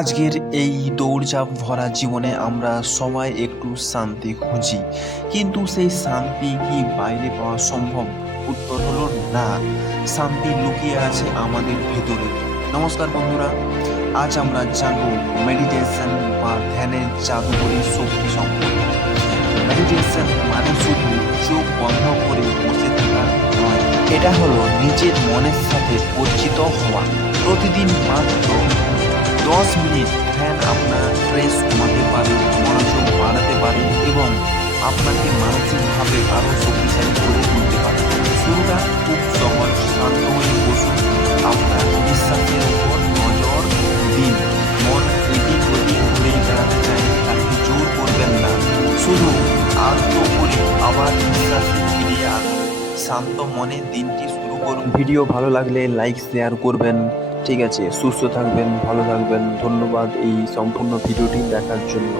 আজকের এই দৌড়ঝাঁপ ভরা জীবনে আমরা সবাই একটু শান্তি খুঁজি, কিন্তু সেই শান্তি কি বাইরে পাওয়া সম্ভব? উত্তর হলো না। শান্তি লুকিয়ে আছে আমাদের ভেতরে। নমস্কার বন্ধুরা, আজ আমরা জানবো মেডিটেশন বা ধ্যানের জাদুকরী শক্তি সম্পর্কে। মেডিটেশন মানে শুধু চোখ বন্ধ করে বসে থাকা নয়, এটা হলো নিজের মনের সাথে পরিচিত হওয়া। প্রতিদিন মাত্র 10 মিনিট ধ্যান আপনার ফ্রেশ ঘুমাতে পারে, মনোযোগ বাড়াতে পারে এবং আপনাকে মানসিকভাবে আরও শক্তিশালী করে তুলতে পারে। শুরুটা খুব সহজ। শান্ত হয়ে বসুন, আপনার নিঃশ্বাসের উপর নজর দিন। মন এদিক ওদিক ঘুরে বেড়াতে চাইলে তাকে জোর করবেন না, শুধু আলতো করে আবার নিঃশ্বাসে ফিরিয়ে আনুন। শান্ত মনে দিনটি শুরু করুন। ভিডিও ভালো লাগলে লাইক শেয়ার করবেন। ঠিক আছে, সুস্থ থাকবেন, ভালো থাকবেন। ধন্যবাদ এই সম্পূর্ণ ভিডিওটি দেখার জন্য।